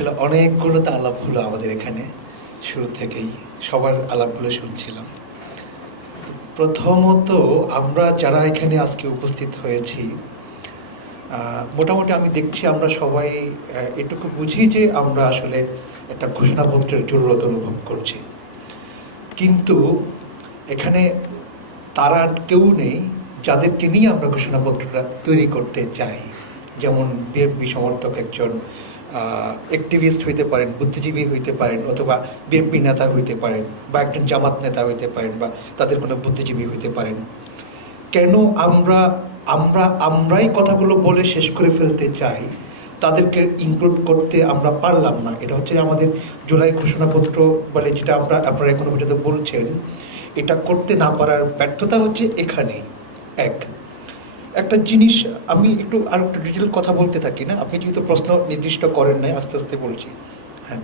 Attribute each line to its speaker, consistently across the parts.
Speaker 1: আসলে অনেকগুলো তো আলাপ হলো আমাদের এখানে শুরু থেকেই সবার আলাপগুলো শুনছিলাম। প্রথমত আমরা যারা এখানে আজকে উপস্থিত হয়েছি মোটামুটি আমি দেখছি আমরা সবাই এটুকু বুঝি যে আমরা আসলে একটা ঘোষণাপত্রের জরুরত অনুভব করছি। কিন্তু এখানে তারা কেউ নেই যাদেরকে নিয়ে আমরা ঘোষণাপত্রটা তৈরি করতে চাই। যেমন বিএনপি সমর্থক একজন অ্যাক্টিভিস্ট হইতে পারেন, বুদ্ধিজীবী হইতে পারেন, অথবা বিএনপি নেতা হইতে পারেন, বা একজন জামাত নেতা হইতে পারেন, বা তাদের কোনো বুদ্ধিজীবী হইতে পারেন। কেন আমরা আমরা, আমরাই কথাগুলো বলে শেষ করে ফেলতে চাই, তাদেরকে ইনক্লুড করতে আমরা পারলাম না। এটা হচ্ছে আমাদের জুলাই ঘোষণাপত্র বলে যেটা আমরা, আপনারা এখনও পর্যন্ত বলছেন। এটা করতে না পারার ব্যর্থতা হচ্ছে এখানে। এক একটা জিনিস আমি একটু আর একটু ডিটেল কথা বলতে থাকি না? আপনি যেহেতু প্রশ্ন নির্দিষ্ট করেন নাই, আস্তে আস্তে বলছি। হ্যাঁ।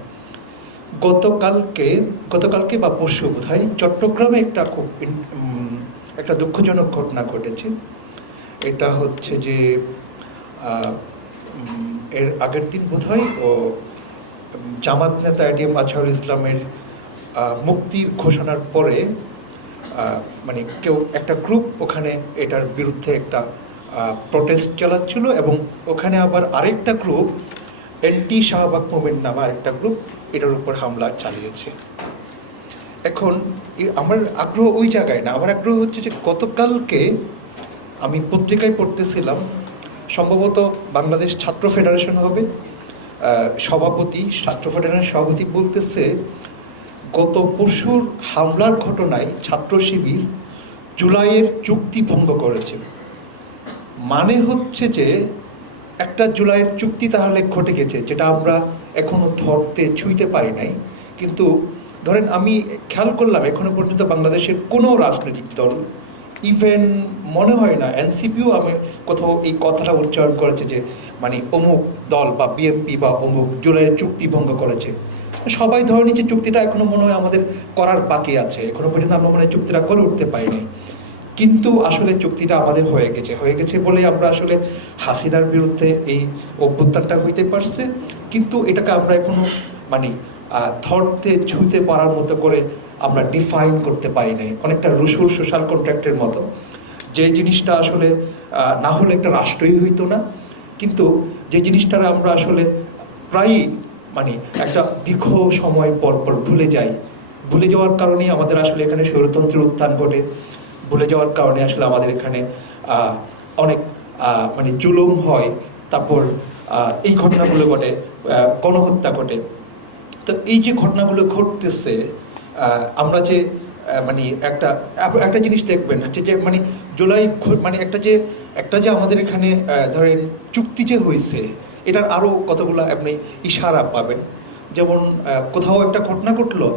Speaker 1: গতকালকে গতকালকে বা পরশু বোধ চট্টগ্রামে একটা খুব একটা দুঃখজনক ঘটনা ঘটেছে। এটা হচ্ছে যে এর আগের দিন বোধ হয় ও, জামাত নেতা এডিএম আজহারুল ইসলামের মুক্তির ঘোষণার পরে মানে কেউ একটা গ্রুপ ওখানে এটার বিরুদ্ধে একটা প্রটেস্ট চালাচ্ছিল এবং ওখানে আবার আরেকটা গ্রুপ এন্টি শাহবাগ মুভমেন্ট নামে আরেকটা গ্রুপ এটার উপর হামলা চালিয়েছে। এখন আমার আগ্রহ ওই জায়গায় না, আমার আগ্রহ হচ্ছে যে গতকালকে আমি পত্রিকায় পড়তেছিলাম, সম্ভবত বাংলাদেশ ছাত্র ফেডারেশন হবে সভাপতি, ছাত্র ফেডারেশনের সভাপতি বলতেছে গত পরশুর হামলার ঘটনায় ছাত্র শিবির জুলাইয়ের চুক্তি ভঙ্গ করেছে মানে হচ্ছে যে, একটা জুলাইয়ের চুক্তি তাহলে ঘটে গেছে, যেটা আমরা এখনও ধরতে, ছুঁইতে পারি নাই। কিন্তু ধরেন আমি খেয়াল করলাম, এখনও পর্যন্ত বাংলাদেশের কোনো রাজনৈতিক দল ইভেন মনে হয় না, এনসিপিও আমি কোথাও এই কথাটা উচ্চারণ করেছে যে মানে অমুক দল বা বিএনপি বা অমুক জুলাইয়ের চুক্তি ভঙ্গ করেছে। সবাই ধরে নিচ্ছে, চুক্তিটা এখনও মনে হয় আমাদের করার বাকি আছে। এখনও পর্যন্ত আমরা মনে হয় চুক্তিটা করে উঠতে পারিনি। কিন্তু আসলে চুক্তিটা আমাদের হয়ে গেছে। হয়ে গেছে বলে আমরা আসলে হাসিনার বিরুদ্ধে এই অভ্যুত্থানটা হইতে পারছে। কিন্তু এটাকে আমরা এখনও মানে ধরতে, ছুঁতে পারার মতো করে আমরা ডিফাইন করতে পারি নাই। অনেকটা রসুর সোশ্যাল কন্ট্রাক্টের মতো। যে জিনিসটা আসলে না হলে একটা রাষ্ট্রই হইতো না। কিন্তু যে জিনিসটা আমরা আসলে প্রায়ই মানে একটা দীর্ঘ সময় পর পর ভুলে যাই। ভুলে যাওয়ার কারণেই আমাদের আসলে এখানে স্বৈরতন্ত্রের উত্থান ঘটে। ভুলে যাওয়ার কারণে আসলে আমাদের এখানে অনেক মানে জুলুম হয়। তারপর এই ঘটনাগুলো ঘটে গণহত্যা ঘটে। তো এই যে ঘটনাগুলো ঘটতেছে আমরা যে মানে একটা একটা জিনিস দেখবেন হচ্ছে যে মানে জুলাই মানে একটা যে একটা যে আমাদের এখানে ধরেন চুক্তি যে হয়েছে এটার আরও কতগুলো আপনি ইশারা পাবেন। যেমন কোথাও একটা ঘটনা ঘটলো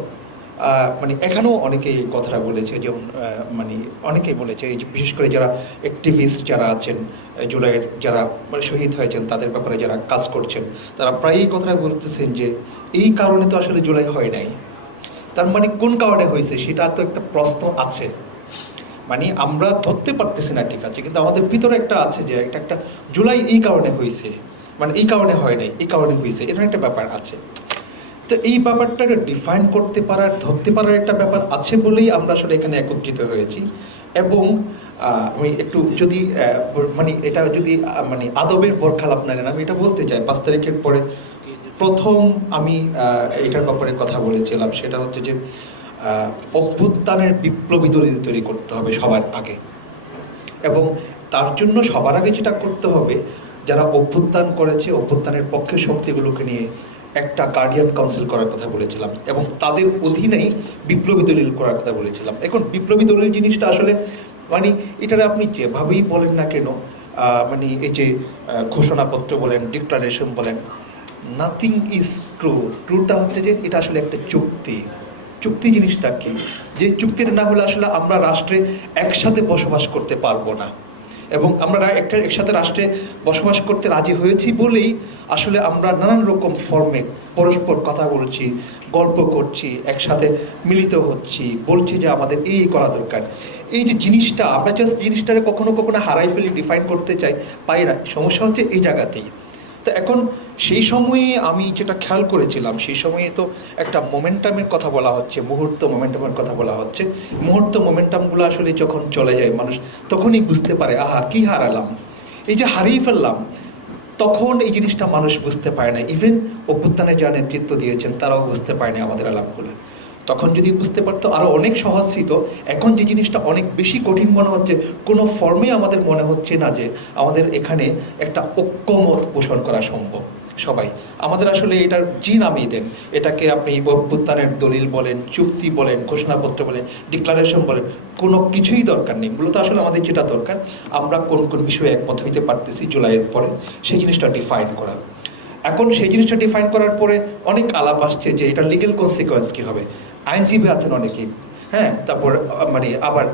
Speaker 1: মানে এখানেও অনেকেই কথাটা বলেছে, যেমন মানে অনেকেই বলেছে বিশেষ করে যারা অ্যাক্টিভিস্ট যারা আছেন জুলাইয়ের যারা মানে শহীদ হয়েছেন, তাদের ব্যাপারে যারা কাজ করছেন, তারা প্রায়ই কথাটা বলতেছেন যে, এই কারণে তো আসলে জুলাই হয় নাই। তার মানে কোন কারণে হয়েছে সেটা তো একটা প্রশ্ন আছে। মানে আমরা ধরতে পারতেছি না ঠিক আছে, কিন্তু আমাদের ভিতরে একটা আছে যে, একটা একটা জুলাই এই কারণে হয়েছে। মানে এই কারণে হয় নাই, এই কারণে হয়েছে, এরকম একটা ব্যাপার আছে। তো এই ব্যাপারটাকে ডিফাইন করতে পারার, ধরতে পারার একটা ব্যাপার আছে বলেই আমরা আসলে এখানে একত্রিত হয়েছি। এবং আমি একটু যদি মানে এটা যদি মানে আদবের বরখালাপ না আমি এটা বলতে চাই, পাঁচ তারিখের পরে প্রথম আমি এটার ব্যাপারে কথা বলেছিলাম, সেটা হচ্ছে যে অভ্যুত্থানের বিপ্লবী দলিল তৈরি করতে হবে সবার আগে। এবং তার জন্য সবার আগে যেটা করতে হবে যারা অভ্যুত্থান করেছে, অভ্যুত্থানের পক্ষে শক্তিগুলোকে নিয়ে একটা গার্ডিয়ান কাউন্সিল করার কথা বলেছিলাম এবং তাদের অধীনেই বিপ্লবী দলিল করার কথা বলেছিলাম। এখন বিপ্লবী দলিল জিনিসটা আসলে মানে এটারে আপনি যেভাবেই বলেন না কেন মানে এই যে ঘোষণাপত্র বলেন ডিক্লারেশন বলেন নাথিং ইজ ট্রু ট্রুটা হচ্ছে যে এটা আসলে একটা চুক্তি। চুক্তি জিনিসটা কি? যে চুক্তিটা না হলে আসলে আমরা রাষ্ট্রে একসাথে বসবাস করতে পারব না। এবং আমরা একটা একসাথে রাষ্ট্রে বসবাস করতে রাজি হয়েছি বলেই আসলে আমরা নানান রকম ফর্মে পরস্পর কথা বলছি, গল্প করছি, একসাথে মিলিত হচ্ছি, বলছি যে আমাদের এই করা দরকার। এই যে জিনিসটা, আমরা জাস্ট জিনিসটাকে কখনো কখনো হারাই ফেলি ডিফাইন করতে চাই, পাই না। সমস্যা হচ্ছে এই জায়গাতেই। তো এখন সেই সময়ে আমি যেটা খেয়াল করেছিলাম, সেই সময়ে তো একটা মোমেন্টামের কথা বলা হচ্ছে, মুহূর্ত মোমেন্টামের কথা বলা হচ্ছে। মুহূর্ত মোমেন্টামগুলো আসলে যখন চলে যায় মানুষ, তখনই বুঝতে পারে, আহা, কী হারালাম? এই যে হারিয়ে ফেললাম, তখন এই জিনিসটা মানুষ বুঝতে পারে না। ইভেন অভ্যুত্থানে যারা নেতৃত্ব দিয়েছেন, তারাও বুঝতে পারেনি আমাদের আলাপগুলো। তখন যদি বুঝতে পারতো আরও অনেক সহজৃত এখন যে জিনিসটা অনেক বেশি কঠিন মনে হচ্ছে, কোনো ফর্মে আমাদের মনে হচ্ছে না যে আমাদের এখানে একটা ঐক্যমত পোষণ করা সম্ভব। সবাই। আমাদের আসলে এটার জি নামিয়ে দেন। এটাকে আপনি অভ্যুত্থানের দলিল বলেন, চুক্তি বলেন, ঘোষণাপত্র বলেন ডিক্লারেশন বলেন, কোনো কিছুই দরকার নেই। মূলত আসলে আমাদের যেটা দরকার, আমরা কোন কোন বিষয়ে একমত হইতে পারতেছি জুলাইয়ের পরে, সেই জিনিসটা ডিফাইন করা। এখন সেই জিনিসটা ডিফাইন করার পরে অনেক আলাপ আসছে যে এটা লিগেল কনসিকোয়েন্স কী হবে। আইনজীবী আছেন অনেকেই হ্যাঁ তারপর মানে আবার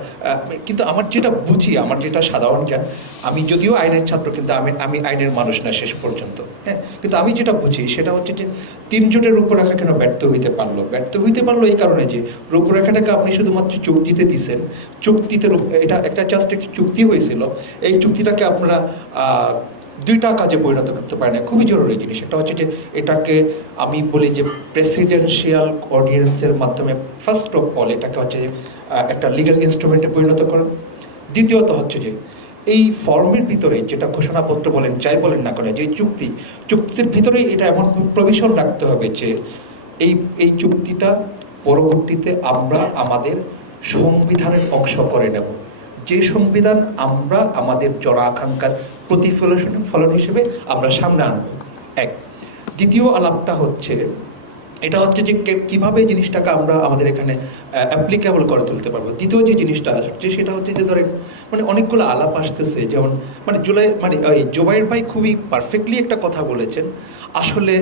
Speaker 1: কিন্তু আমার যেটা বুঝি, আমার যেটা সাধারণ জ্ঞান, আমি যদিও আইনের ছাত্র, কিন্তু আমি আমি আইনের মানুষ না শেষ পর্যন্ত হ্যাঁ? কিন্তু আমি যেটা বুঝি, সেটা হচ্ছে যে তিন জোটের রূপরেখা কেন ব্যর্থ হইতে পারল? ব্যর্থ হইতে পারল এই কারণে যে রূপরেখাটাকে আপনি শুধুমাত্র চুক্তিতে দিছেন, চুক্তিতে এটা একটা জাস্ট একটি চুক্তি হয়েছিল, এই চুক্তিটাকে আপনারা দুইটা কাজে পরিণত করতে পারে না। খুবই জরুরি জিনিস। একটা হচ্ছে যে এটাকে আমি বলি যে প্রেসিডেন্সিয়াল অডিয়েন্সের মাধ্যমে ফার্স্ট অফ অল এটাকে হচ্ছে যে, একটা লিগ্যাল ইনস্ট্রুমেন্টে পরিণত করা। দ্বিতীয়ত হচ্ছে যে এই ফর্মের ভিতরে যেটা ঘোষণাপত্র বলেন যাই বলেন না করে যে চুক্তি চুক্তির ভিতরে এটা এমন প্রভিশন রাখতে হবে যে এই এই চুক্তিটা পরবর্তীতে আমরা আমাদের সংবিধানের অংশ করে নেব। যে সংবিধান আমরা আমাদের জড়া আকাঙ্ক্ষার প্রতিফলন ফলন হিসেবে আমরা সামনে আনব। এক, দ্বিতীয় আলাপটা হচ্ছে, এটা হচ্ছে যে কীভাবে জিনিসটাকে আমরা আমাদের এখানে অ্যাপ্লিকেবল করে তুলতে পারব। দ্বিতীয় যে জিনিসটা আসছে সেটা হচ্ছে যে ধরেন মানে অনেকগুলো আলাপ আসতেছে, যেমন মানে জুলাই মানে ওই জোবাইর ভাই খুবই পারফেক্টলি একটা কথা বলেছেন, আসলে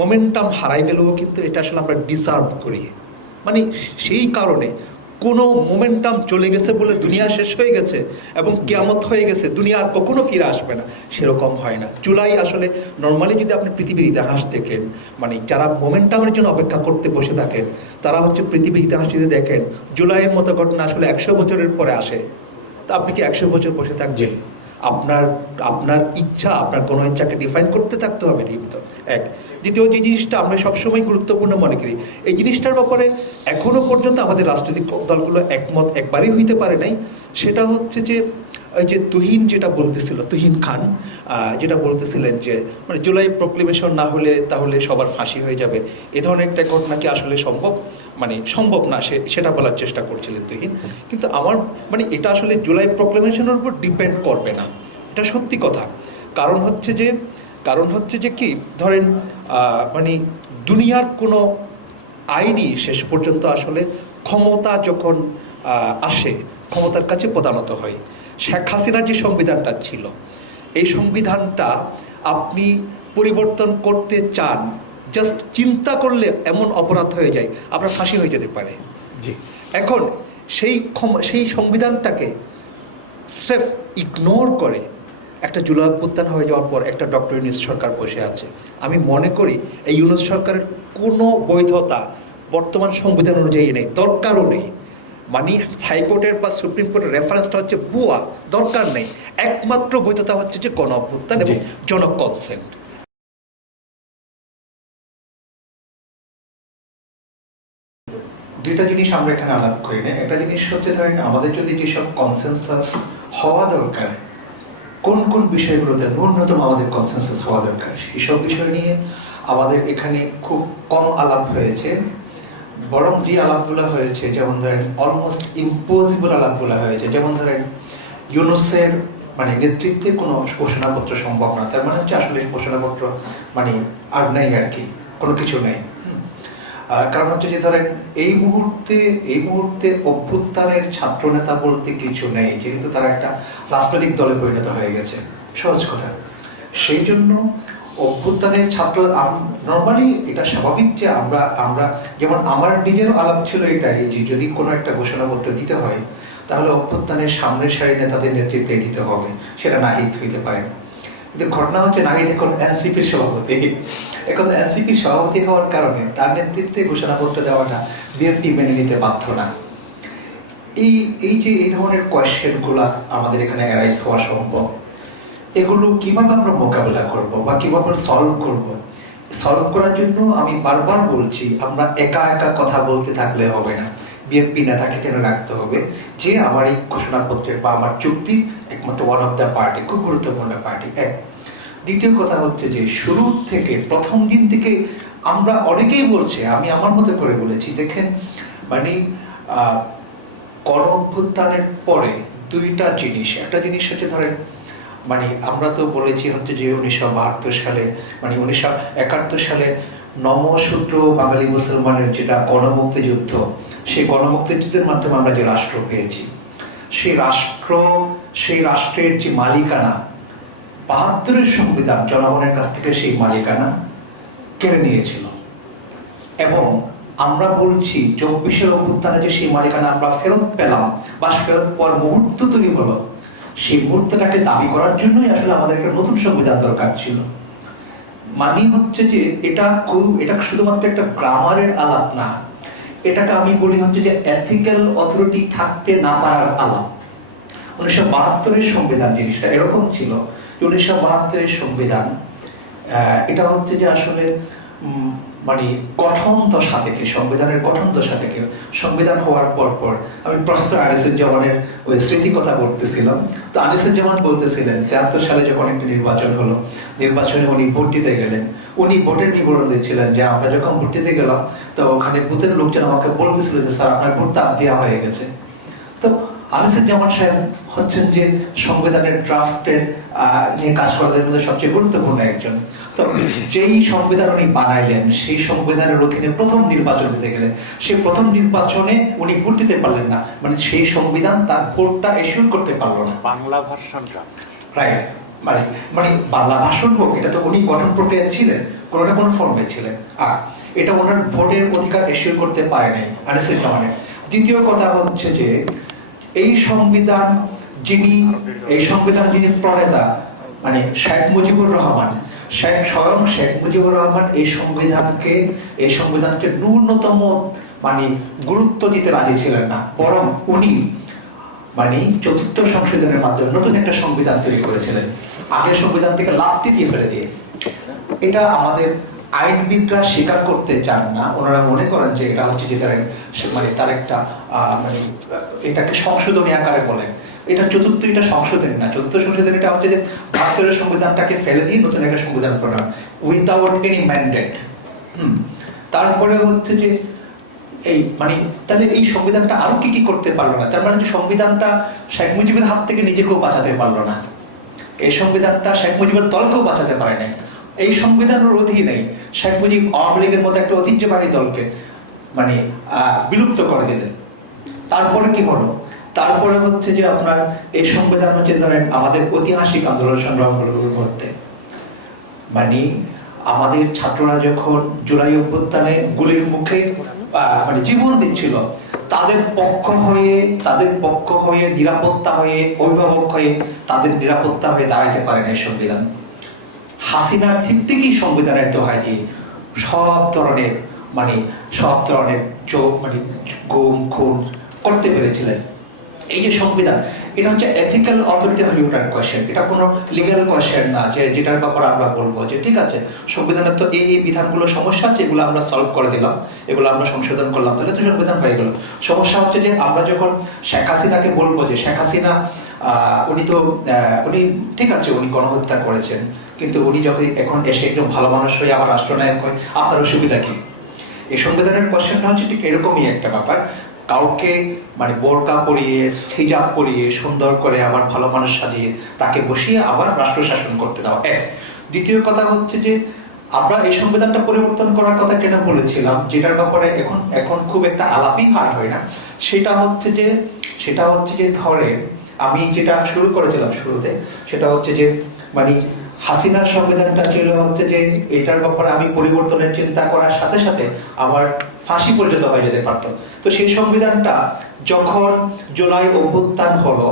Speaker 1: মোমেন্টাম হারাই গেলেও কিন্তু এটা আসলে আমরা ডিসার্ভ করি। মানে সেই কারণে কোনো মোমেন্টাম চলে গেছে বলে দুনিয়া শেষ হয়ে গেছে এবং কেয়ামত হয়ে গেছে, দুনিয়া আর কখনো ফিরে আসবে না। সেরকম হয় না। জুলাই আসলে নর্মালি যদি আপনি পৃথিবীর ইতিহাস দেখেন মানে যারা মোমেন্টামের জন্য অপেক্ষা করতে বসে থাকেন, তারা হচ্ছে পৃথিবীর ইতিহাস যদি দেখেন, জুলাইয়ের মতো ঘটনা আসলে একশো বছরের পরে আসে। তা আপনি কি একশো বছর বসে থাকবেন? আপনার আপনার ইচ্ছা, আপনার কোনো ইচ্ছাকে ডিফাইন করতে থাকতে হবে নিয়মিত। এক। দ্বিতীয় যে জিনিসটা আমরা সবসময় গুরুত্বপূর্ণ মনে করি, এই জিনিসটার ব্যাপারে এখনও পর্যন্ত আমাদের রাজনৈতিক দলগুলো একমত একবারই হইতে পারে নাই। সেটা হচ্ছে যে ওই যে তুহিন যেটা বলতেছিল, তুহিন খান যেটা বলতেছিলেন যে মানে জুলাই প্রক্লেমেশন না হলে তাহলে সবার ফাঁসি হয়ে যাবে। এ ধরনের একটা ঘটনা কি আসলে সম্ভব? মানে সম্ভব না, সে, সেটা বলার চেষ্টা করছিলেন তুহিন। কিন্তু আমার মানে এটা আসলে জুলাই প্রক্লেমেশনের উপর ডিপেন্ড করবে না। এটা সত্যি কথা। কারণ হচ্ছে যে, কারণ হচ্ছে যে কি, ধরেন মানে দুনিয়ার কোনো আইনই শেষ পর্যন্ত আসলে ক্ষমতা যখন আসে, ক্ষমতার কাছে প্রদানত হয়। শেখ হাসিনার যে সংবিধানটা ছিল, এই সংবিধানটা আপনি পরিবর্তন করতে চান জাস্ট চিন্তা করলে এমন অপরাধ হয়ে যায় আপনার ফাঁসি হয়ে যেতে পারে।
Speaker 2: জি।
Speaker 1: এখন সেই ক্ষম- সেই সংবিধানটাকে স্রেফ ইগনোর করে একটা জুলাই অভ্যুত্থান হয়ে যাওয়ার পর একটা ডক্টর ইউনিস সরকার বসে আছে। আমি মনে করি এই ইউনিস সরকারের কোনো বৈধতা বর্তমান সংবিধান অনুযায়ী নেই দরকারও নেই। মানে হাইকোর্টের বা সুপ্রিম কোর্টের রেফারেন্সটা হচ্ছে বুয়া দরকার নেই। একমাত্র বৈধতা হচ্ছে যে গণ অভ্যুত্থান এবং
Speaker 2: জি।
Speaker 1: দুইটা জিনিস আমরা এখানে আলাপ করি না। একটা জিনিস হচ্ছে ধরেন, আমাদের যদি যেসব কনসেনসাস হওয়া দরকার, কোন কোন বিষয়গুলোতে ন্যূনতম আমাদের কনসেনসাস হওয়া দরকার এইসব বিষয় নিয়ে আমাদের এখানে খুব কম আলাপ হয়েছে। বরং যে আলাপগুলো হয়েছে, যেমন ধরেন অলমোস্ট ইম্পসিবল আলাপগুলো হয়েছে। যেমন ধরেন, ইউনুসের মানে নেতৃত্বে কোনো ঘোষণাপত্র সম্ভব না। তার মানে হচ্ছে আসলে ঘোষণাপত্র মানে আর নেই আর কি, কোনো কিছু নেই। কারণ হচ্ছে যে ধরেন, এই মুহূর্তে এই মুহূর্তে অভ্যুত্থানের ছাত্র নেতা বলতে কিছু নেই, যেহেতু তারা একটা রাজনৈতিক দলে পরিণত হয়ে গেছে। সহজ কথা। সেই জন্য অভ্যুত্থানের ছাত্র নর্মালি এটা স্বাভাবিক যে আমরা আমরা, যেমন আমার নিজেরও আলাপ ছিল এটাই যে যদি কোনো একটা ঘোষণাপত্র দিতে হয়, তাহলে অভ্যুত্থানের সামনের সারি নেতাদের নেতৃত্বে দিতে হবে। সেটা নাহিদ হইতে পারে। কিন্তু ঘটনা হচ্ছে নাহিদ এখন এনসিপির সভাপতি। এখন এনসিপির সভাপতি হওয়ার কারণে তার নেতৃত্বে ঘোষণাপত্র দেওয়াটা বিএনপি মেনে নিতে বাধ্য না। এই এই যে, এই ধরনের কোয়েশ্চেনগুলো আমাদের এখানে অ্যারাইজ হওয়া সম্ভব। এগুলো কীভাবে আমরা মোকাবেলা করব বা কীভাবে সলভ করব? সলভ করার জন্য আমি বারবার বলছি, আমরা একা একা কথা বলতে থাকলে হবে না। বিএনপি নেতাকে কেন রাখতে হবে? যে আমার এই ঘোষণাপত্রের বা আমার চুক্তির একমাত্র ওয়ান অফ দ্য পার্টি খুব গুরুত্বপূর্ণ পার্টি এক। দ্বিতীয় কথা হচ্ছে যে শুরু থেকে, প্রথম দিন থেকে আমরা অনেকেই বলছে, আমি আমার মতো করে বলেছি, দেখেন মানে গণ অভ্যুত্থানের পরে দুইটা জিনিস, একটা জিনিস হচ্ছে ধরেন মানে আমরা তো বলেছি হচ্ছে যে উনিশশো বাহাত্তর সালে মানে উনিশশো একাত্তর সালে নমসূত্র বাঙালি মুসলমানের যেটা গণমুক্তিযুদ্ধ, সেই গণমুক্তিযুদ্ধের মাধ্যমে আমরা যে রাষ্ট্র পেয়েছি, সেই রাষ্ট্র, সেই রাষ্ট্রের যে মালিকানা বাহাত্তরের সংবিধান জনগণের কাছ থেকে সেই মালিকানা কেড়ে নিয়েছিল। এবং আমরা বলছি, চব্বিশের অভ্যুত্থানে যে সেই মালিকানা আমরা ফেরত পেলাম বা ফেরত পাওয়ার মুহূর্ত তৈরি হলো, সেই মুহূর্তটাকে দাবি করার জন্যই আসলে আমাদের একটা নতুন সংবিধান দরকার ছিল। মানে হচ্ছে যে এটা খুব, এটা শুধুমাত্র একটা গ্রামারের আলাপ না, এটাকে আমি বলি হচ্ছে যে এথিক্যাল অথরিটি থাকতে না পারার আলাপ। উনিশশো বাহাত্তরের সংবিধান জিনিসটা এরকম ছিল উনিশশো বাহাত্তরের সংবিধান এটা হচ্ছে যে আসলে মানে গঠন দশা থেকে, সংবিধানের গঠন দশা থেকে সংবিধান হওয়ার পর পর আমি প্রফেসর আনিসুজ্জামানের ওই স্মৃতি কথা বলতেছিলাম। তো আনিসুজ্জামান বলতেছিলেন তেহাত্তর সালে যখন একটি নির্বাচন হলো, নির্বাচনে উনি ভোট দিতে গেলেন। উনি ভোটের বিবরণ দিচ্ছিলেন যে, আমরা যখন ভোট দিতে গেলাম, তো ওখানে বুথের লোকজন আমাকে বলতেছিল যে, স্যার, আপনার ভোট তাপ দেওয়া হয়ে গেছে। তো আনিসুজ্জামান সাহেব হচ্ছেন যে সংবিধানের ড্রাফটের নিয়ে কাজ করাদের মধ্যে সবচেয়ে গুরুত্বপূর্ণ একজন। তো যেই সংবিধান উনি বানাইলেন সেই সংবিধানের অধীনে প্রথম নির্বাচন দিতে গেলেন। সেই প্রথম নির্বাচনে উনি ভোট দিতে পারলেন না। মানে সেই সংবিধান তার ভোটটা এসিউর করতে পারল না।
Speaker 2: বাংলা ভার্সনটা
Speaker 1: রাইট মানে মানে বাংলা ভাষণ হোক এটা তো উনি গঠন প্রক্রিয়া ছিলেন কোনো না কোনো ফর্মে ছিলেন। আর এটা ওনার ভোটের অধিকার এসিওর করতে পারে নাই আনিসুজ্জামানের দ্বিতীয় কথা হচ্ছে যে এই সংবিধান যিনি, এই সংবিধান যিনি প্রণেতা মানে শেখ মুজিবুর রহমান, শেখ, স্বয়ং শেখ মুজিবুর রহমান এই সংবিধানকে এই সংবিধানকে ন্যূনতম মানে গুরুত্ব দিতে রাজি ছিলেন না। বরং উনি মানে চতুর্থ সংশোধনের মাধ্যমে নতুন একটা সংবিধান তৈরি করেছিলেন। আগের সংবিধান থেকে লাফতি দিয়ে ফেলে দিয়ে। এটা আমাদের আইনবিদরা স্বীকার করতে চান না। ওনারা মনে করেন যে এটা হচ্ছে যে তার মানে তার একটা মানে এটাকে সংশোধনী আকারে বলেন এটা চতুর্থ এটা সংশোধনী না। চতুর্থ সংশোধনী এটা হচ্ছে যে বাহাত্তরের সংবিধানটাকে ফেলে দিয়ে নতুন একটা সংবিধান প্রণয়ন উইদাউট এনি ম্যান্ডেট হুম। তারপরে হচ্ছে যে এই মানে তাহলে এই সংবিধানটা আরও কি কি করতে পারল না? তার মানে যে সংবিধানটা শেখ মুজিবের হাত থেকে নিজেকেও বাঁচাতে পারল না। এই সংবিধানটা শেখ মুজিবের দলকেও বাঁচাতে পারে নাই এই সংবিধানের অধীনে শেখ মুজিব আওয়ামী লীগের মতো একটা ঐতিহ্যবাহী দলকে মানে বিলুপ্ত করে দিলেন। তারপরে কি হলো? তারপরে হচ্ছে যে আপনার এই সংবিধান হচ্ছে ধরেন আমাদের ঐতিহাসিক আন্দোলন সংগ্রামগুলোর মধ্যে মানে আমাদের ছাত্ররা যখন জুলাই অভ্যুত্থানে গুলির মুখে মানে জীবন দিচ্ছিল, তাদের পক্ষ হয়ে, তাদের পক্ষ হয়ে, নিরাপত্তা হয়ে, অভিভাবক হয়ে, তাদের নিরাপত্তা হয়ে দাঁড়াতে পারে না এই সংবিধান। হাসিনা ঠিক ঠিকই সংবিধানের দোহাই দিয়ে সব ধরনের মানে সব ধরনের চোখ মানে গুম খুন করতে পেরেছিলেন। এই যে সংবিধান, এটা হচ্ছে এথিক্যাল অথরিটি হয়ে ওঠার কোয়েশ্চেন এটা কোনো লিগ্যাল কোয়েশ্চেন না যে যেটার ব্যাপারে আমরা বলব যে ঠিক আছে, সংবিধানের তো এই এই বিধানগুলো সমস্যা আছে, এগুলো আমরা সলভ করে দিলাম, এগুলো আমরা সংশোধন করলাম, তাহলে তো সংবিধান হয়ে গেল। সমস্যা হচ্ছে যে আমরা যখন শেখ হাসিনাকে বলব যে শেখ হাসিনা উনি তো উনি ঠিক আছে, উনি গণহত্যা করেছেন কিন্তু উনি যখন এখন এসে একজন ভালো মানুষ হয়ে আবার রাষ্ট্রনায়ক হয়, আপনার অসুবিধা কি? এই সংবিধানের কোশ্চেনটা হচ্ছে ঠিক এরকমই একটা ব্যাপার। কাউকে মানে বোরকা পরিয়ে, হিজাব পরিয়ে, সুন্দর করে আবার ভালো মানুষ সাজিয়ে তাকে বসিয়ে আবার রাষ্ট্র শাসন করতে দাও। এক। দ্বিতীয় কথা হচ্ছে যে, আমরা এই সংবিধানটা পরিবর্তন করার কথা কেন বলেছিলাম, যেটার ব্যাপারে এখন এখন খুব একটা আলাপই আর হয় না। সেটা হচ্ছে যে, সেটা হচ্ছে যে ধরে আমি যেটা শুরু করেছিলাম শুরুতে, সেটা হচ্ছে যে মানে হাসিনার সংবিধানটা ছিল হচ্ছে যে এটার ব্যাপারে আমি পরিবর্তনের চিন্তা করার সাথে সাথে আমার ফাঁসি পর্যন্ত হয়ে যেতে পারতো। তো সেই সংবিধানটা যখন জুলাই অভ্যুত্থান হলো,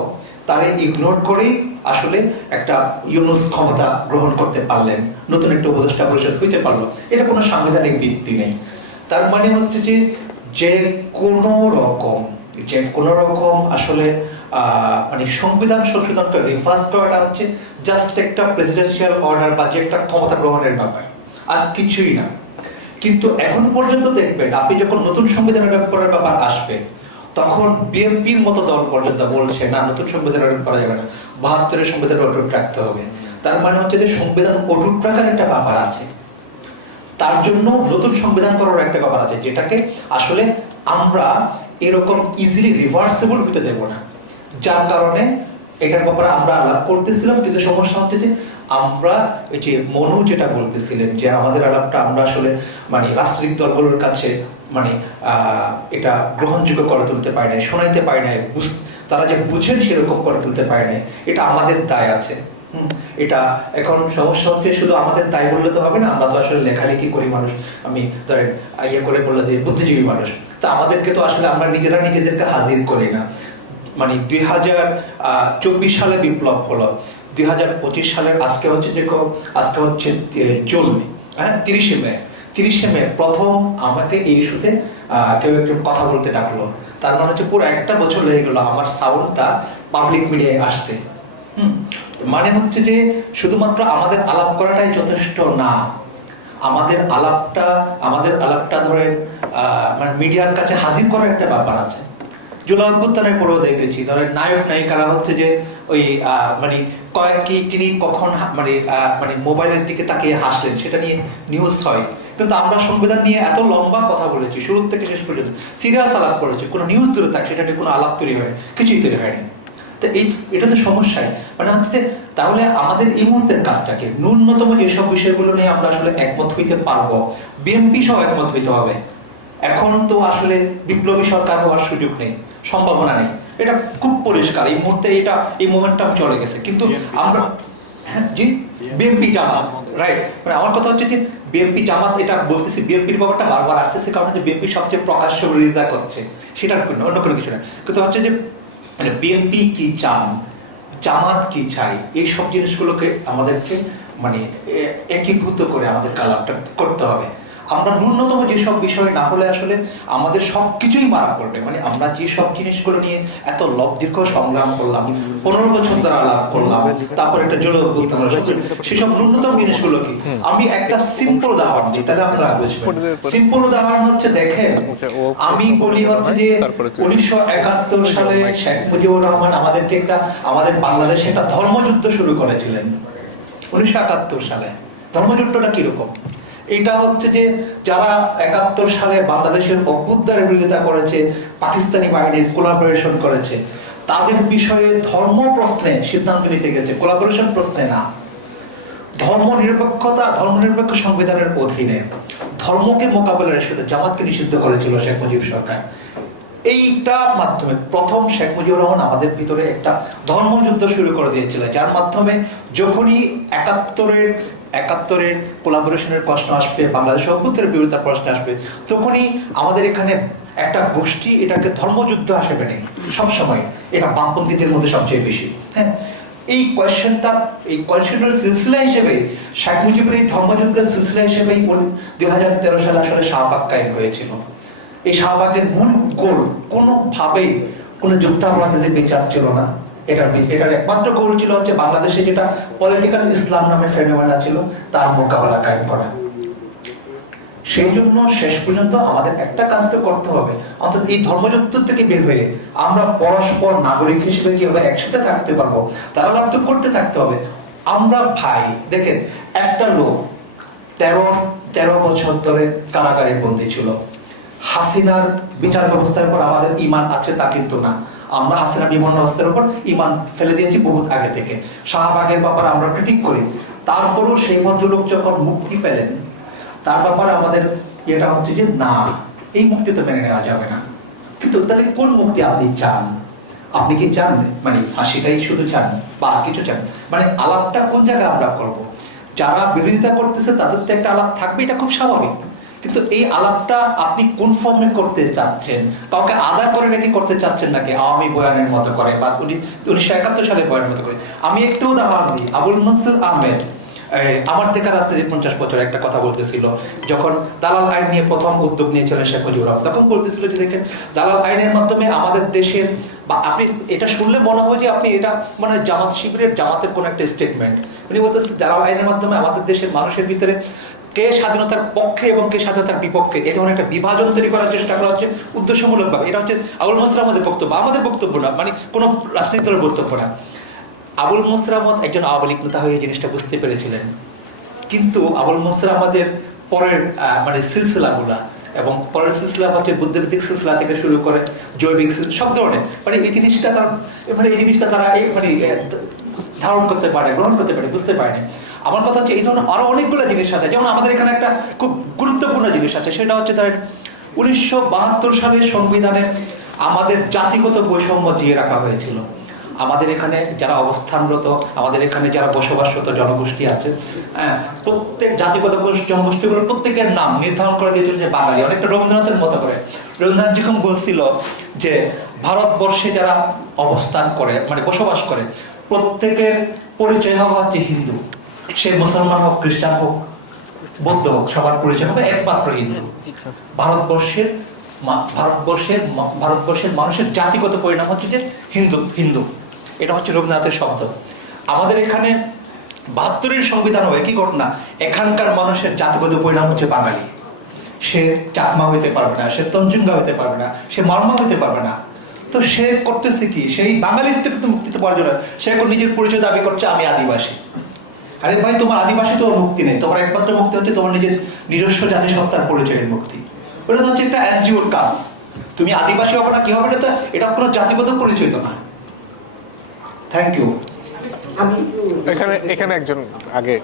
Speaker 1: তারে ইগনোর করেই আসলে একটা ইউনুস ক্ষমতা গ্রহণ করতে পারলেন। নতুন একটা উপদেষ্টা পরিষদ হইতে পারল। এটা কোনো সাংবিধানিক ভিত্তি নেই। তার মানে হচ্ছে যে যে কোনো রকম যে কোনো রকম আসলে মানে সংবিধান সংশোধনকে রিভার্স করাটা হচ্ছে জাস্ট একটা প্রেসিডেন্সিয়াল অর্ডার বা যে একটা ক্ষমতা গ্রহণের ব্যাপার, আর কিছুই না। কিন্তু এখন পর্যন্ত দেখবেন, আপনি যখন নতুন সংবিধান অ্যাডপ্ট করার ব্যাপার আসবে, তখন বিএনপির মতো দল পর্যন্ত বলছে, না, নতুন সংবিধান অ্যাডপ্ট করা যাবে না, বাহাত্তরের সংবিধান অটুট রাখতে হবে। তার মানে হচ্ছে যে সংবিধান অটুট রাখার একটা ব্যাপার আছে। তার জন্য নতুন সংবিধান করার একটা ব্যাপার আছে, যেটাকে আসলে আমরা এরকম ইজিলি রিভার্সেবল হতে দেব না। যার কারণে এটার ব্যাপারে আমরা আলাপ করতেছিলাম, কিন্তু সমস্যা হচ্ছে যে আমরা ওই যে মনু যেটা বলতেছিলেন যে আমাদের আলাপটা আমরা আসলে মানে রাজনৈতিক দলগুলোর কাছে মানে এটা গ্রহণযোগ্য করে তুলতে পারি নাই, শোনাইতে পারি নাই তারা যে বুঝেন সেরকম করে তুলতে পারি নাই, এটা আমাদের দায় আছে। এটা এখন সমস্যা হচ্ছে শুধু আমাদের দায় বললে তো হবে না, আমরা তো আসলে লেখালেখি করি মানুষ, আমি ধরেন ইয়ে করে বললে যে বুদ্ধিজীবী মানুষ। তা আমাদেরকে তো আসলে আমরা নিজেরা নিজেদেরকে হাজির করি না। মানে দুই হাজার চব্বিশ সালে বিপ্লব হলো। দুই হাজার পঁচিশ সালের আজকে হচ্ছে যে আজকে হচ্ছে জুন হ্যাঁ তিরিশে মে। তিরিশে মে প্রথম আমাকে এই ইস্যুতে কেউ একটু কথা বলতে ডাকলো। তার মানে হচ্ছে পুরো একটা বছর লেগে গেলো আমার সাউন্ডটা পাবলিক মিডিয়ায় আসতে। হুম, মানে হচ্ছে যে শুধুমাত্র আমাদের আলাপ করাটাই যথেষ্ট না। আমাদের আলাপটা আমাদের আলাপটা ধরেন মানে মিডিয়ার কাছে হাজির করার একটা ব্যাপার আছে। পরেও দেখেছি। ধরেন নায়ক, নায়িকারা হচ্ছে যে ওই মানে কি, তিনি কখন মানে মানে মোবাইলের দিকে হাসলেন, সেটা নিয়ে নিউজ হয়। কিন্তু আমরা সংবিধান নিয়ে এত লম্বা কথা বলেছি শুরু থেকে শেষ পর্যন্ত সিরিয়াস আলাপ করেছি, কোনো নিউজ দূরে থাক, সেটা নিয়ে কোনো আলাপ তৈরি হয়, কিছুই তৈরি হয়নি। তো এই, এটা তো সমস্যায় মানে হচ্ছে তাহলে আমাদের এই মুহূর্তের কাজটাকে ন্যূনতম যেসব বিষয়গুলো নিয়ে আমরা আসলে একমত হইতে পারব, বিএনপি সহ একমত হইতে হবে। এখন তো আসলে বিপ্লবী সরকার হওয়ার সুযোগ নেই সম্ভাবনা নেই। এটা খুব পরিষ্কার এই মুহূর্তে এটা এই মোমেন্টাম চলে গেছে। কিন্তু আমরা হ্যাঁ জি? জামাত রাইট মানে আমার কথা হচ্ছে যে বিএনপি জামাত এটা বলতেছি ব্যাপারটা বারবার আসতেছে কারণ যে সবচেয়ে প্রকাশ্য বিরোধিতা করছে। সেটা অন্য কোনো কিছু না কিন্তু হচ্ছে যে মানে বিএনপি কি চান জামাত কি চাই এই সব জিনিসগুলোকে আমাদেরকে মানে একীভূত করে আমাদের কালারটা করতে হবে। আমরা ন্যূনতম যেসব বিষয় না হলে আসলে আমাদের সবকিছুই মারা পড়বে। মানে আমরা যে সব জিনিসগুলো নিয়ে এত লব দীর্ঘ সংগ্রাম করলাম, পনেরো বছর ধরে আলাপ করলাম, তারপর একটা জল সেসব ন্যূনতম জিনিসগুলো কি? আমি একটা সিম্পল উদাহরণ দিই, তাহলে আপনারা বুঝবেন। সিম্পল উদাহরণ হচ্ছে দেখেন, আমি বলি হচ্ছে যে উনিশশো একাত্তর সালে শেখ মুজিবুর রহমান আমাদেরকে একটা, আমাদের বাংলাদেশে একটা ধর্মযুদ্ধ শুরু করেছিলেন, উনিশশো একাত্তর সালে। ধর্মযুদ্ধটা কীরকম? এটা হচ্ছে যে যারা একাত্তর সালে বাংলাদেশের অভ্যুত্থানের বিরোধিতা করেছে, পাকিস্তানি বাহিনীর কোলাবোরেশন করেছে, তাদের বিষয়ে ধর্ম প্রশ্নে সিদ্ধান্ত নিতে গেছে। কোলাবোরেশন প্রশ্নে না। ধর্ম নিরপেক্ষতা, ধর্ম নিরপেক্ষ সংবিধানের অধীনে ধর্মকে মোকাবেলার সাথে জামাতকে নিষিদ্ধ করেছিল শেখ মুজিব সরকার। এইটা মাধ্যমে প্রথম শেখ মুজিবুর রহমান আমাদের ভিতরে একটা ধর্মযুদ্ধ শুরু করে দিয়েছিল, যার মাধ্যমে যখনই একাত্তরের একাত্তরের কোলাবোরেশনের প্রশ্ন আসবে বাংলাদেশ অভ্যুত্তরের বিরোধিতার প্রশ্ন আসবে, তখনই আমাদের এখানে একটা গোষ্ঠী এটাকে ধর্মযুদ্ধ আসবে নেই সবসময়। এটা বামপন্থীদের মধ্যে সবচেয়ে বেশি হ্যাঁ? এই কোয়েশ্চেনটা এই কোয়েশ্চেনের সিলসিলা হিসেবে, শেখ মুজিবের এই ধর্মযুদ্ধের সিলসিলা হিসেবে দুই হাজার তেরো সালে আসলে শাহবাগ কায়েম হয়েছিল। এই শাহবাগের মূল গোল কোনোভাবেই কোনো যুদ্ধাপরাধীদের বিচার ছিল না। এটার এটার একমাত্র গোল ছিল হচ্ছে বাংলাদেশে যেটা পলিটিক্যাল ইসলাম নামে ফেনোমেনা ছিল, তার মোকাবেলা কায়েম করা। সেই জন্য শেষ পর্যন্ত আমাদের একটা কাজ তো করতে হবে, অর্থাৎ এই ধর্মযুদ্ধ থেকে বের হয়ে আমরা পরস্পর নাগরিক হিসেবে কীভাবে একসাথে থাকতে পারব, তারা লাভ করতে থাকতে হবে। আমরা ভাই, দেখেন, একটা লোক তেরো তেরো বছর ধরে কারাগারে বন্দী ছিল। হাসিনার বিচার ব্যবস্থার উপর আমাদের ইমান আছে তা কিন্তু না। আমরা হাসিনা বিমান ব্যবস্থার উপর ইমান ফেলে দিয়েছি বহুত আগে থেকে। শাহবাগের ব্যাপারে আমরা ক্রিটিক করি। তারপরও সেই ভদ্রলোক যখন মুক্তি পেলেন, তার ব্যাপারে আমাদের এটা হচ্ছে যে, না, এই মুক্তি তো মেনে নেওয়া যাবে না। কিন্তু তাহলে কোন মুক্তি আপনি চান? আপনি কি চান? মানে ফাঁসিটাই শুধু চান বা আর কিছু চান? মানে আলাপটা কোন জায়গায় আমরা করব? যারা বিরোধিতা করতেছে তাদের তো একটা আলাপ থাকবে, এটা খুব স্বাভাবিক। কিন্তু এই আলাপটা আপনি কোন ফর্মে করতে চাচ্ছেন? কাউকে আদা করে রেখে করতে চাচ্ছেন নাকি? আওয়ামী বয়ানের মতো করে বা উনি, উনিশশো একাত্তর সালে বয়ানের মতো করে। আমি একটু উদাহরণ দিই। আবুল মনসুর আহমেদ আমার দেখা রাস্তায় পঞ্চাশ বছর একটা কথা বলতেছিল, যখন দালাল আইন নিয়ে প্রথম উদ্যোগ নিয়েছিলেন শেখ মুজিবুর রহমান, তখন বলতেছিল যে দেখেন, দালাল আইনের মাধ্যমে আমাদের দেশের, বা আপনি এটা শুনলে মনে হয় যে আপনি এটা মানে জামাত শিবিরের জামাতের কোন একটা স্টেটমেন্ট উনি বলতেছে, দালাল আইনের মাধ্যমে আমাদের দেশের মানুষের ভিতরে কে স্বাধীনতার পক্ষে এবং কে স্বাধীনতার বিপক্ষে? এ ধরনের একটা বিভাজন তৈরি করার চেষ্টা করা হচ্ছে উদ্দেশ্যমূলকভাবে। এটা হচ্ছে আবুল মসরা আমাদের বক্তব্য। আমাদের বক্তব্য না মানে কোনো রাজনৈতিক দলের বক্তব্য না। আবুল মসরামত একজন আওয়ামী লীগ নেতা হয়ে জিনিসটা বুঝতে পেরেছিলেন। কিন্তু আবুল মসরা আমাদের পরের মানে সিলসিলাগুলা এবং পরের সিলসিলা হচ্ছে বুদ্ধিবৃত্তিক সিলসিলা থেকে শুরু করে জৈবিক সব ধরনের। মানে এই জিনিসটা তারা মানে এই জিনিসটা তারা এই মানে ধারণ করতে পারে, গ্রহণ করতে পারে, বুঝতে পারেনি। আমার কথা হচ্ছে এই ধরনের আরও অনেকগুলো জিনিস আছে। যেমন আমাদের এখানে একটা খুব গুরুত্বপূর্ণ জিনিস আছে, সেটা হচ্ছে তার উনিশশো বাহাত্তর সালের সংবিধানে আমাদের জাতিগত বৈষম্য দিয়ে রাখা হয়েছিল। আমাদের এখানে যারা অবস্থানরত, আমাদের এখানে যারা বসবাসরত জনগোষ্ঠী আছে হ্যাঁ প্রত্যেক জাতিগত গোষ্ঠী- জনগোষ্ঠীগুলোর প্রত্যেকের নাম নির্ধারণ করে দিয়েছিল যে বাঙালি। অনেকটা রবীন্দ্রনাথের মতো করে। রবীন্দ্রনাথ যখন বলছিল যে ভারতবর্ষে যারা অবস্থান করে মানে বসবাস করে, প্রত্যেকের পরিচয় হওয়া হচ্ছে হিন্দু। সে মুসলমান হোক, খ্রিস্টান হোক, বৌদ্ধ হোক, সবার পরিচয় হবে একমাত্র হিন্দু। ভারতবর্ষের ভারতবর্ষের ভারতবর্ষের মানুষের জাতিগত পরিণাম হচ্ছে যে হিন্দু হিন্দু। এটা হচ্ছে রবীন্দ্রনাথের শব্দ। আমাদের এখানে বাহাত্তরের সংবিধান হয় কি ঘটনা? এখানকার মানুষের জাতিগত পরিণাম হচ্ছে বাঙালি। সে চাকমা হইতে পারবে না, সে তঞ্জুঙ্গা হইতে পারবে না, সে মর্মা হইতে পারবে না। তো সে করতেছে কি? সেই বাঙালিত্ব কিন্তু মুক্তিতে পাওয়ার জন্য। সে এখন নিজের পরিচয় দাবি করছে, আমি আদিবাসী। আরে ভাই তোমার আদিবাসী তো মুক্তি নেই। তোমার একমাত্র মুক্তি হচ্ছে তোমার নিজের নিজস্ব জাতি সত্তার পরিচয়ের মুক্তি। ওটা তো হচ্ছে একটা এনজিওর কাজ। তুমি আদিবাসী হবে না কি হবে? না তো এটা কোনো জাতিগত পরিচয় তো না থ্যাংক ইউ
Speaker 2: এখানে এখানে একজন আগে